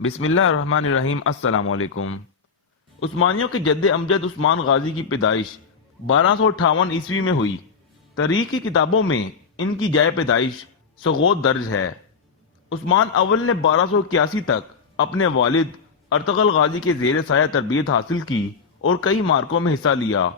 بسم اللہ الرحمن الرحیم۔ السلام علیکم۔ عثمانیوں کے جد امجد عثمان غازی کی پیدائش 1258 عیسوی میں ہوئی۔ تاریخ کی کتابوں میں ان کی جائے پیدائش سغوت درج ہے۔ عثمان اول نے 1281 تک اپنے والد ارطغرل غازی کے زیر سایہ تربیت حاصل کی اور کئی معرکوں میں حصہ لیا۔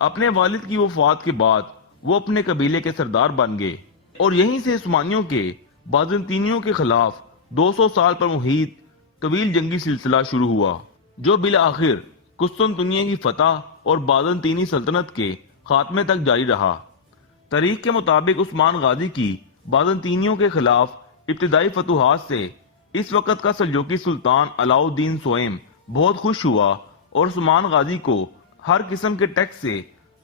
اپنے والد کی وفات کے بعد وہ اپنے قبیلے کے سردار بن گئے اور یہیں سے عثمانیوں کے بازنطینیوں کے خلاف 200 سال پر محیط طویل جنگی سلسلہ شروع ہوا، جو بالآخر قسطنطنیہ کی فتح اور بازنطینی سلطنت کے خاتمے تک جاری رہا۔ تاریخ کے مطابق عثمان غازی کی بازنطینیوں کے خلاف ابتدائی فتوحات سے اس وقت کا سلجوقی سلطان علاؤ الدین سوئم بہت خوش ہوا اور عثمان غازی کو ہر قسم کے ٹیکس سے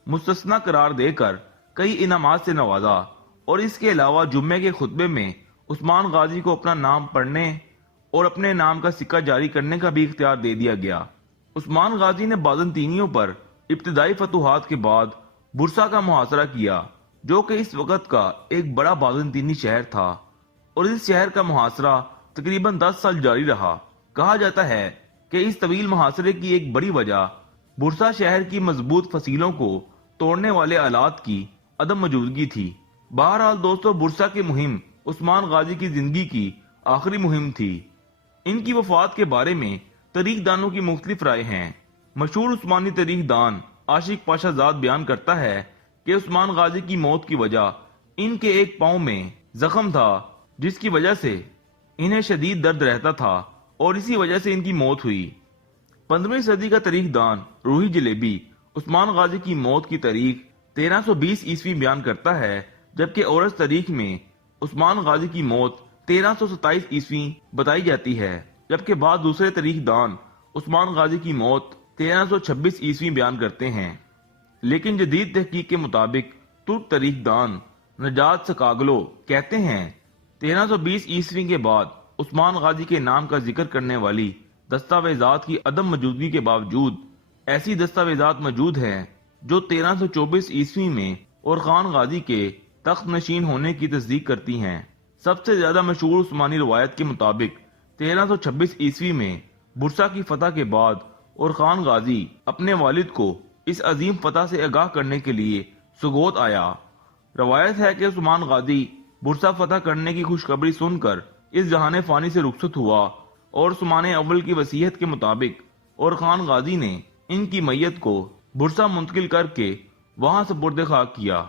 مستثنی قرار دے کر کئی انعامات سے نوازا، اور اس کے علاوہ جمعے کے خطبے میں عثمان غازی کو اپنا نام پڑھنے اور اپنے نام کا سکہ جاری کرنے کا بھی اختیار دے دیا گیا۔ عثمان غازی نے بازنطینیوں پر ابتدائی فتوحات کے بعد برسا کا محاصرہ کیا، جو کہ اس وقت کا ایک بڑا بازنطینی شہر تھا، اور اس شہر کا محاصرہ تقریباً 10 سال جاری رہا۔ کہا جاتا ہے کہ اس طویل محاصرے کی ایک بڑی وجہ برسا شہر کی مضبوط فصیلوں کو توڑنے والے آلات کی عدم موجودگی تھی۔ بہرحال دوستو، برسا کی مہم عثمان غازی کی زندگی کی آخری مہم تھی۔ ان کی وفات کے بارے میں تاریخ دانوں کی مختلف رائے ہیں۔ مشہور عثمانی تاریخ دان عاشق پاشا زاد بیان کرتا ہے کہ عثمان غازی کی موت کی وجہ ان کے ایک پاؤں میں زخم تھا، جس کی وجہ سے انہیں شدید درد رہتا تھا اور اسی وجہ سے ان کی موت ہوئی۔ 15ویں صدی کا تاریخ دان روحی جلیبی عثمان غازی کی موت کی تاریخ 1320 عیسوی بیان کرتا ہے، جبکہ اورس تاریخ میں عثمان غازی کی موت 1327 عیسوی بتائی جاتی ہے، جبکہ بعض دوسرے تاریخ دان عثمان غازی کی موت 1326 عیسوی بیان کرتے ہیں۔ لیکن جدید تحقیق کے مطابق ترک تاریخ دان نجات سکاگلو کہتے ہیں 1320 عیسوی کے بعد عثمان غازی کے نام کا ذکر کرنے والی دستاویزات کی عدم موجودگی کے باوجود ایسی دستاویزات موجود ہیں جو 1324 عیسوی میں اور خان غازی کے تخت نشین ہونے کی تصدیق کرتی ہیں۔ سب سے زیادہ مشہور عثمانی روایت کے مطابق 1326 عیسوی میں برسا کی فتح کے بعد اور خان غازی اپنے والد کو اس عظیم فتح سے آگاہ کرنے کے لیے سغوت آیا۔ روایت ہے کہ عثمان غازی برسا فتح کرنے کی خوشخبری سن کر اس جہان فانی سے رخصت ہوا، اور عثمان اول کی وصیت کے مطابق اور خان غازی نے ان کی میت کو برسا منتقل کر کے وہاں سپرد خاک کیا۔